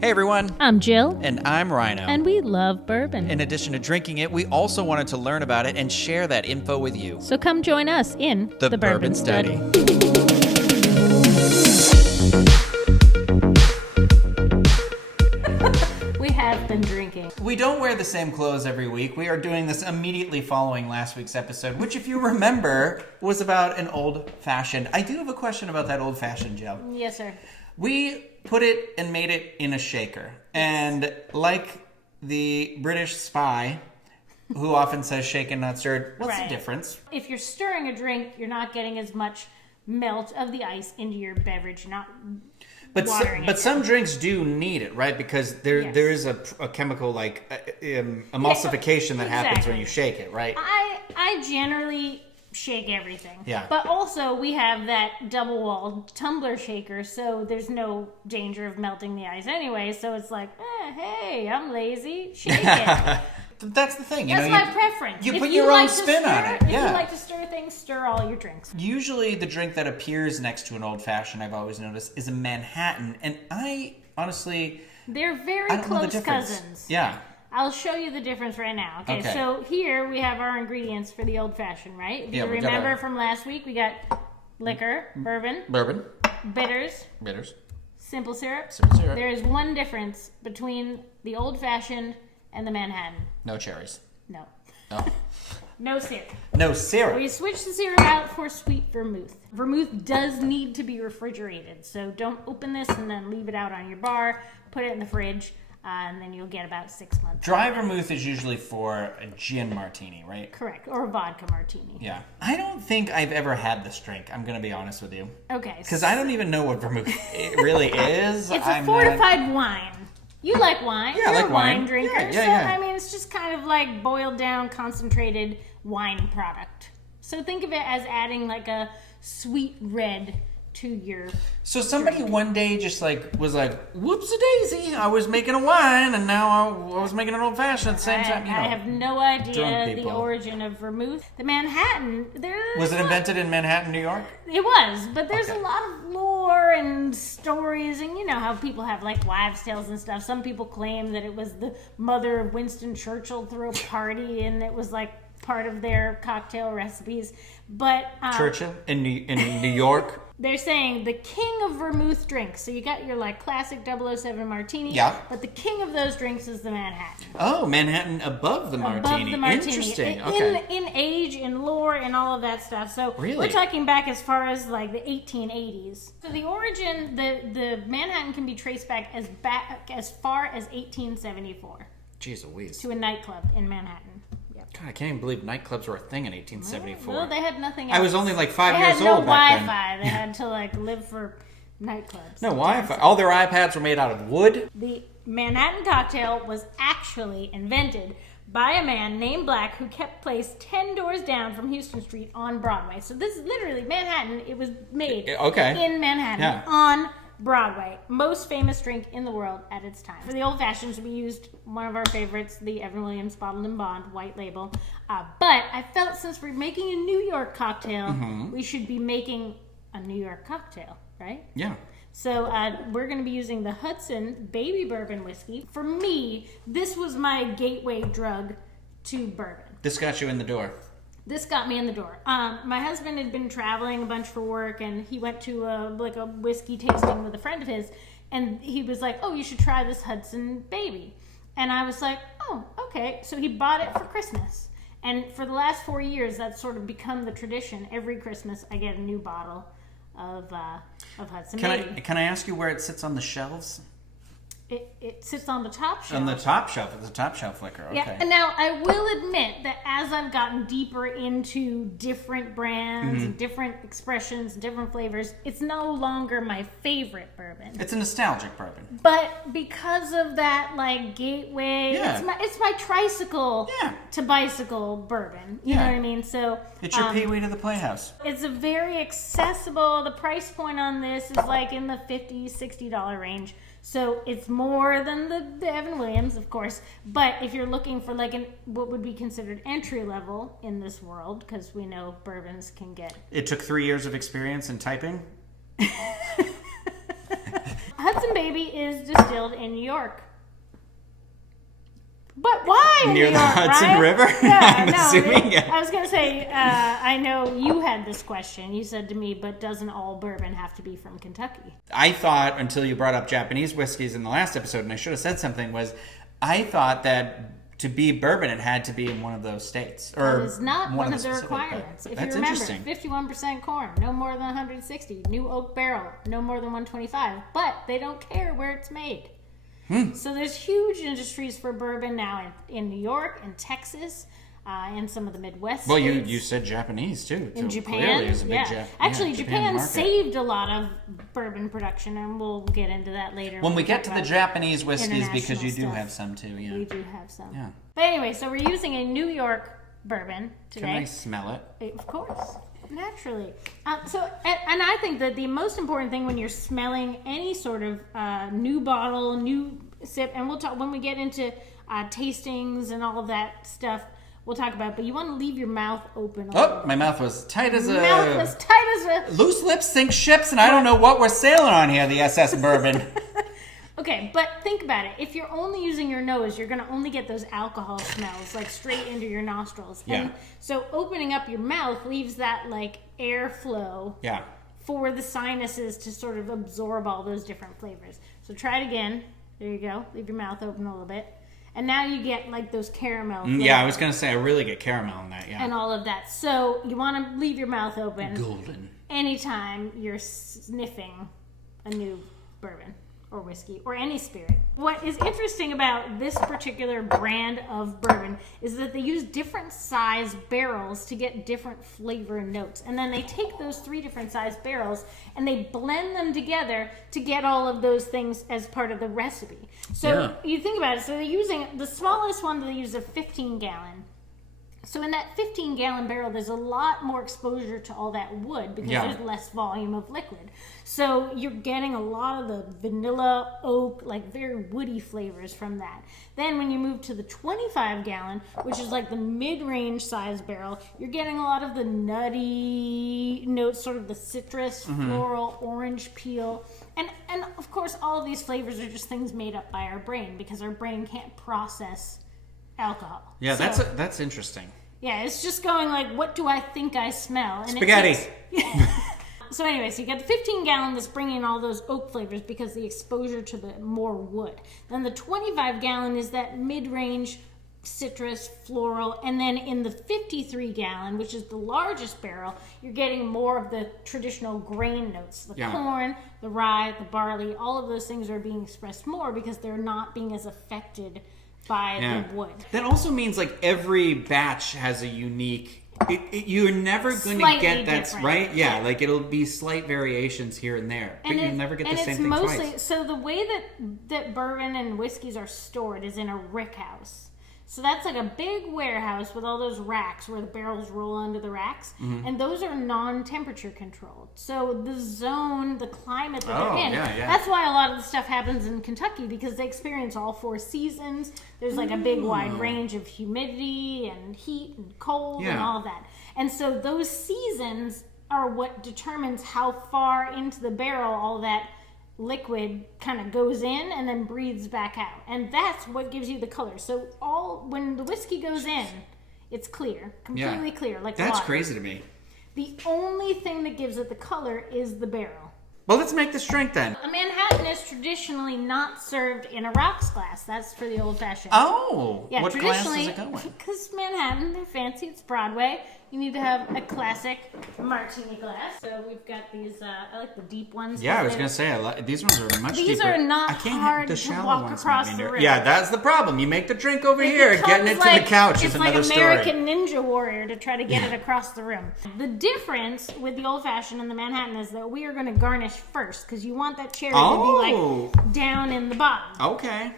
Hey everyone, I'm Jill. and I'm Ryno. And we love bourbon. In addition to drinking it, we also wanted to learn about it and share that info with you. So come join us in The Bourbon Study. We have been drinking. We don't wear the same clothes every week. We are doing this immediately following last week's episode, which, if you remember, was about an old-fashioned. I do have a question about that old-fashioned, Jill. Yes, sir. We put it and made it in a shaker. And like the British spy, who often says shaken, not stirred, what's the difference? If you're stirring a drink, you're not getting as much melt of the ice into your beverage, not watering it. But some drinks do need it, right? Because there is a chemical like emulsification that happens when you shake it, right? I generally shake everything. Yeah. But also we have that double-walled tumbler shaker, so there's no danger of melting the ice anyway. So it's like, hey, I'm lazy. Shake it. That's the thing. That's my preference. You put your own spin on it. If you like to stir things, stir all your drinks. Usually the drink that appears next to an old-fashioned, I've always noticed, is a Manhattan. And I honestly... They're very close cousins. Yeah. I'll show you the difference right now. Okay, so here we have our ingredients for the old-fashioned, right? If you remember from last week, we got liquor, bourbon, bitters, simple syrup. There is one difference between the old-fashioned and the Manhattan. No cherries. No. Oh. No syrup. No syrup. We switched the syrup out for sweet vermouth. Vermouth does need to be refrigerated, so don't open this and then leave it out on your bar. Put it in the fridge. And then you'll get about 6 months. Dry vermouth is usually for a gin martini, right? Correct. Or a vodka martini. Yeah. I don't think I've ever had this drink. I'm going to be honest with you. Okay. Because I don't even know what vermouth it really is. It's a fortified wine. You like wine. Yeah, You're I like a wine drinker. Yeah. I mean, it's just kind of like boiled down, concentrated wine product. So think of it as adding like a sweet red to your So somebody drink. one day just was like, whoopsie-daisy, I was making a wine and now I was making an old-fashioned at the same time. I have no idea the origin of vermouth. The Manhattan, was it invented in Manhattan, New York? It was, but there's a lot of lore and stories, and you know how people have like wives' tales and stuff. Some people claim that it was the mother of Winston Churchill threw a party and it was like part of their cocktail recipes. But Churchill in New York? They're saying the king of vermouth drinks. So you got your like classic 007 martini. Yeah. But the king of those drinks is the Manhattan. Oh, Manhattan above the martini. Above the martini. Interesting. In age, in lore, and all of that stuff. So we're talking back as far as like the 1880s. So the origin, the Manhattan can be traced back as far as 1874. Jeez Louise. To a nightclub in Manhattan. God, I can't even believe nightclubs were a thing in 1874. Well, they had nothing else. I was only like 5 years old back then. They had no Wi-Fi. They had to like live for nightclubs. No Wi-Fi. All their iPads were made out of wood. The Manhattan cocktail was actually invented by a man named Black who kept place 10 doors down from Houston Street on Broadway. So this is literally Manhattan. It was made in Manhattan on Broadway. Most famous drink in the world at its time. For the old fashions, we used one of our favorites, the Evan Williams Bottled and Bond white label. But I felt since we're making a New York cocktail, we should be making a New York cocktail, right? Yeah. So we're going to be using the Hudson Baby Bourbon Whiskey. For me, this was my gateway drug to bourbon. This got you in the door. This got me in the door. My husband had been traveling a bunch for work, and he went to a whiskey tasting with a friend of his, and he was like, "Oh, you should try this Hudson Baby." And I was like, "Oh, okay." So he bought it for Christmas, and for the last 4 years, that's sort of become the tradition. Every Christmas, I get a new bottle of Hudson Baby. Can I ask you where it sits on the shelves? It sits on the top shelf. On the top shelf. It's a top shelf liquor. Okay. Yeah. And now I will admit that as I've gotten deeper into different brands, and different expressions, and different flavors, it's no longer my favorite bourbon. It's a nostalgic bourbon. But because of that, like gateway, it's my tricycle to bicycle bourbon. You know what I mean? So it's your Pee-wee to the Playhouse. It's a very accessible. The price point on this is like in the $50, $60 range. So it's more than the Evan Williams, of course. But if you're looking for like what would be considered entry level in this world, because we know bourbons can get... It took 3 years of experience in typing? Hudson Baby is distilled in New York. But why in Near New the York, Hudson Ryan? River? I'm assuming, yeah. I was going to say, I know you had this question. You said to me, but doesn't all bourbon have to be from Kentucky? I thought, until you brought up Japanese whiskeys in the last episode, and I should have said something, I thought that to be bourbon, it had to be in one of those states. Or It is not one of the specific, requirements. If you that's remember, interesting. 51% corn, no more than 160. New oak barrel, no more than 125. But they don't care where it's made. So there's huge industries for bourbon now in New York and Texas, and some of the Midwest Well, states. you said Japanese, too. In So Japan, clearly it's a big actually, Japan market. saved a lot of bourbon production, and we'll get into that later. When we get to talk the about Japanese whiskeys, because you do international have some, too, yeah. We do have some. Yeah. But anyway, so we're using a New York bourbon today. Can I smell it? Of course, naturally. And I think that the most important thing when you're smelling any sort of new bottle, new sip, and we'll talk when we get into tastings and all of that stuff. We'll talk about, but you want to leave your mouth open. My mouth was tight as Loose lips sink ships, and I don't know what we're sailing on here, the SS Bourbon. Okay, but think about it. If you're only using your nose, you're going to only get those alcohol smells, like, straight into your nostrils. Yeah. And so opening up your mouth leaves that, like, airflow Yeah. for the sinuses to sort of absorb all those different flavors. So try it again. There you go. Leave your mouth open a little bit. And now you get, like, those caramel flavors. Yeah, I was going to say, I really get caramel in that, yeah. And all of that. So you want to leave your mouth open. Golden. Anytime you're sniffing a new bourbon or whiskey or any spirit. What is interesting about this particular brand of bourbon is that they use different size barrels to get different flavor and notes. And then they take those 3 different size barrels and they blend them together to get all of those things as part of the recipe. So you think about it. So they're using the smallest one, they use a 15-gallon. So in that 15-gallon barrel, there's a lot more exposure to all that wood because there's less volume of liquid. So you're getting a lot of the vanilla, oak, like very woody flavors from that. Then when you move to the 25-gallon, which is like the mid-range size barrel, you're getting a lot of the nutty notes, sort of the citrus, floral, orange peel. And of course, all of these flavors are just things made up by our brain because our brain can't process alcohol. Yeah, that's interesting. Yeah, it's just going like, what do I think I smell? And spaghetti. So anyway, so you got the 15-gallon that's bringing all those oak flavors because the exposure to the more wood. Then the 25-gallon is that mid-range citrus, floral, and then in the 53-gallon, which is the largest barrel, you're getting more of the traditional grain notes. The corn, the rye, the barley, all of those things are being expressed more because they're not being as affected by the wood. That also means like every batch has a unique. You're never going to get that right. Yeah, like it'll be slight variations here and there, but you never get the same thing twice. So the way that bourbon and whiskeys are stored is in a rick house. So that's like a big warehouse with all those racks where the barrels roll onto the racks. And those are non-temperature controlled. So the zone, the climate that they're in, that's why a lot of the stuff happens in Kentucky because they experience all 4 seasons. There's like a big wide range of humidity and heat and cold and all of that. And so those seasons are what determines how far into the barrel all that liquid kind of goes in and then breathes back out, and that's what gives you the color. So when the whiskey goes in, it's clear, completely clear, like that's water. Crazy to me. The only thing that gives it the color is the barrel. Well, let's make this drink then. A Manhattan is traditionally not served in a rocks glass. That's for the old-fashioned. Oh, yeah. What glass does Traditionally, it go in? because Manhattan, they're fancy. It's Broadway. You need to have a classic martini glass. So we've got these. I like the deep ones. Yeah, I was gonna say these ones are much deeper. These are not I can't hard the to shallow walk ones across might be the near- room. Yeah, that's the problem. You make the drink over here, getting it to the couch is another story. story. It's like American Ninja Warrior to try to get it across the room. The difference with the old fashioned and the Manhattan is that we are going to garnish first because you want that cherry to be like down in the bottom. Okay.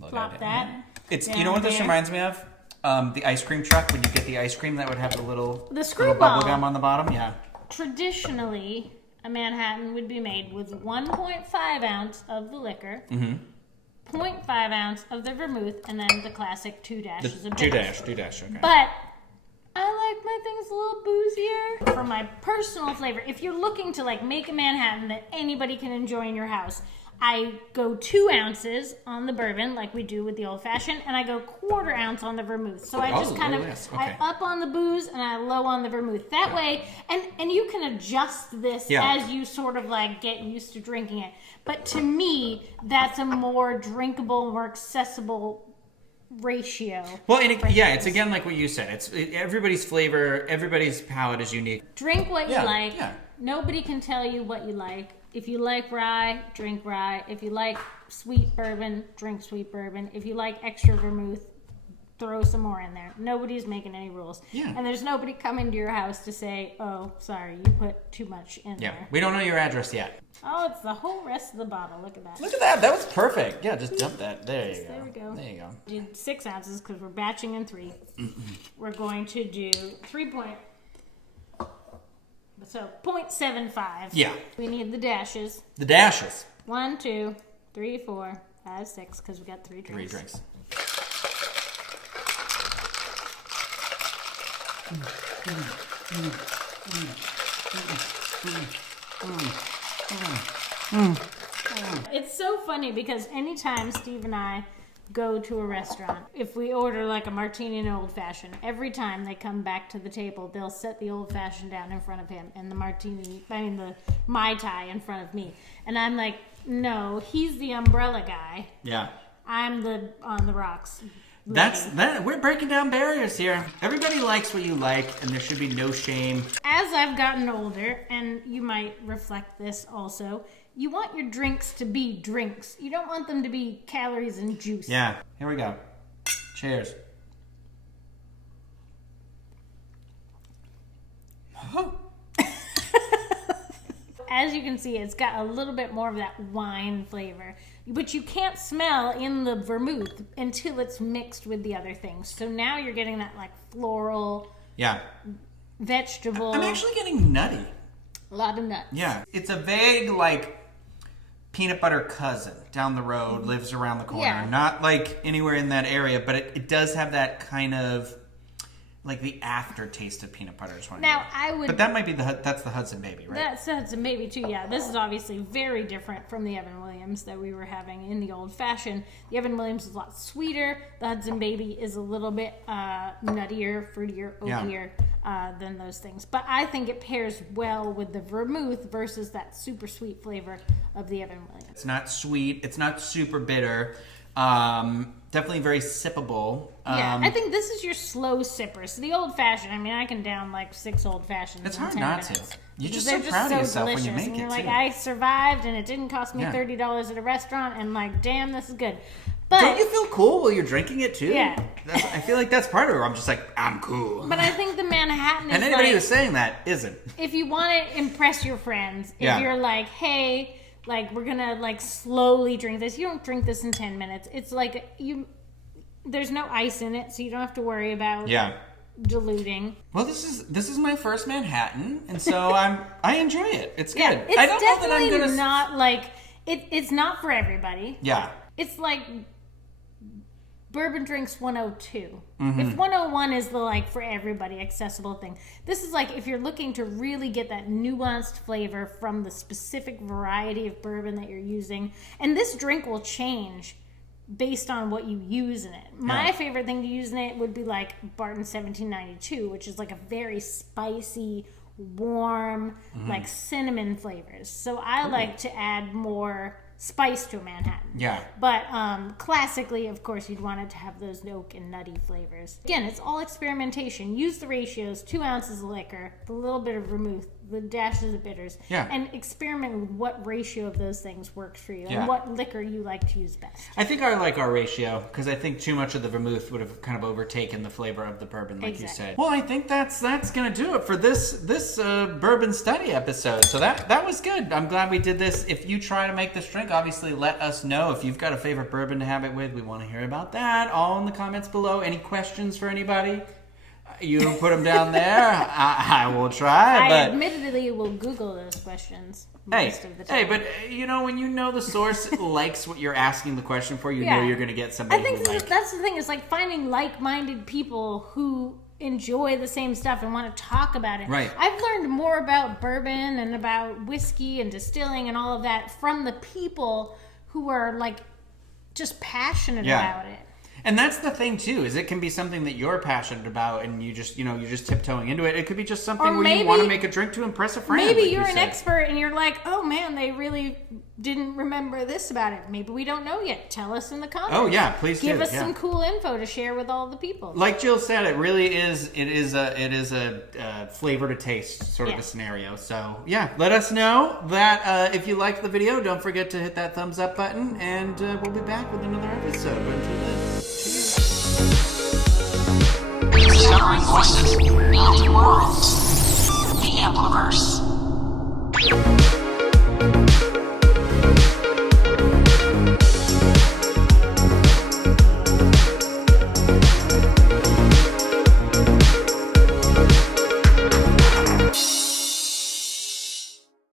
Plop that. It's you know what this reminds me of? The ice cream truck, when you get the ice cream that would have the little screwball bubble gum on the bottom. Yeah. Traditionally, a Manhattan would be made with 1.5 ounce of the liquor, 0.5 ounce of the vermouth, and then the classic 2 dashes of bitters. 2 dash, okay. But I like my things a little boozier. For my personal flavor, if you're looking to like make a Manhattan that anybody can enjoy in your house, I go 2 ounces on the bourbon, like we do with the old fashioned, and I go 1/4 ounce on the vermouth. So I just kind of, I up on the booze and I low on the vermouth. That way, and you can adjust this as you sort of like get used to drinking it. But to me, that's a more drinkable, more accessible ratio. Well, and it's again like what you said. It's everybody's flavor, everybody's palate is unique. Drink what you like. Yeah. Nobody can tell you what you like. If you like rye, drink rye. If you like sweet bourbon, drink sweet bourbon. If you like extra vermouth, throw some more in there. Nobody's making any rules. Yeah. And there's nobody coming to your house to say, oh, sorry, you put too much in there. We don't know your address yet. Oh, it's the whole rest of the bottle. Look at that. Look at that. That was perfect. Yeah, just dump that. There you go. There we go. There you go. Did 6 ounces because we're batching in 3. We're going to do 0.75. Yeah. We need the dashes. The dashes. 1, 2, 3, 4, 5, 6, because we got 3 drinks. 3 drinks. It's so funny because anytime Steve and I go to a restaurant, if we order like a martini and old fashioned, every time they come back to the table, they'll set the old fashioned down in front of him and the the Mai Tai in front of me. And I'm like, no, he's the umbrella guy. Yeah. I'm the on the rocks. We're breaking down barriers here. Everybody likes what you like, and there should be no shame. As I've gotten older, and you might reflect this also, you want your drinks to be drinks. You don't want them to be calories and juice. Yeah. Here we go. Cheers. As you can see, it's got a little bit more of that wine flavor, but you can't smell in the vermouth until it's mixed with the other things. So now you're getting that like floral, vegetable. I'm actually getting nutty. A lot of nuts. Yeah. It's a vague like peanut butter cousin down the road, lives around the corner. Yeah. Not like anywhere in that area, but it does have that kind of like the aftertaste of peanut butter is what now I would. But that might be that's the Hudson Baby, right? That's the Hudson Baby too. Yeah, this is obviously very different from the Evan Williams that we were having in the old fashioned. The Evan Williams is a lot sweeter. The Hudson Baby is a little bit nuttier, fruitier, oakier than those things. But I think it pairs well with the vermouth versus that super sweet flavor of the Evan Williams. It's not sweet. It's not super bitter. Definitely very sippable. I think this is your slow sipper. So the old fashioned, I mean, I can down like 6 old fashions. It's hard 10 not minutes. to. You're just so proud of yourself when you make and it. You're like, too. I survived, and it didn't cost me $30 at a restaurant, and like, damn, this is good. But don't you feel cool while you're drinking it too? Yeah. I feel like that's part of it. I'm just like, I'm cool. But I think the Manhattan is and anybody who's saying that isn't. If you want to impress your friends, if you're like, hey, like we're gonna like slowly drink this. You don't drink this in 10 minutes. It's like there's no ice in it, so you don't have to worry about diluting. Well, this is my first Manhattan, and so I enjoy it. It's good. It's I don't definitely know that I'm gonna not like it's not for everybody. Yeah. It's like Bourbon Drinks 102. If 101 is the like for everybody accessible thing, this is like if you're looking to really get that nuanced flavor from the specific variety of bourbon that you're using, and this drink will change based on what you use in it. My favorite thing to use in it would be like Barton 1792, which is like a very spicy, warm, like cinnamon flavors. So I like to add more spice to a Manhattan. Yeah. But classically, of course, you'd want it to have those oak and nutty flavors. Again, it's all experimentation. Use the ratios, 2 ounces of liquor, a little bit of vermouth, the dashes of bitters, and experiment with what ratio of those things works for you and what liquor you like to use best. I think I like our ratio because I think too much of the vermouth would have kind of overtaken the flavor of the bourbon, like you said. Well, I think that's going to do it for this Bourbon Study episode. So that was good. I'm glad we did this. If you try to make this drink, obviously let us know. If you've got a favorite bourbon to have it with, we want to hear about that. All in the comments below. Any questions for anybody? You put them down there. I will try. I admittedly will Google those questions most of the time. Hey, but when you know the source likes what you're asking the question for, know you're going to get somebody. I think that's the thing. It's like finding like-minded people who enjoy the same stuff and want to talk about it. Right. I've learned more about bourbon and about whiskey and distilling and all of that from the people who are like just passionate about it. And that's the thing too, is it can be something that you're passionate about, and you just, you're just tiptoeing into it. It could be just something where you want to make a drink to impress a friend. Maybe you're an expert and you're like, oh man, they really didn't remember this about it. Maybe we don't know yet. Tell us in the comments. Oh yeah, please give us some cool info to share with all the people. Like Jill said, it really is. It is a flavor to taste sort of a scenario. So yeah, let us know that if you liked the video. Don't forget to hit that thumbs up button, and we'll be back with another episode. But until then. Discovering voices, building worlds. The Ampliverse.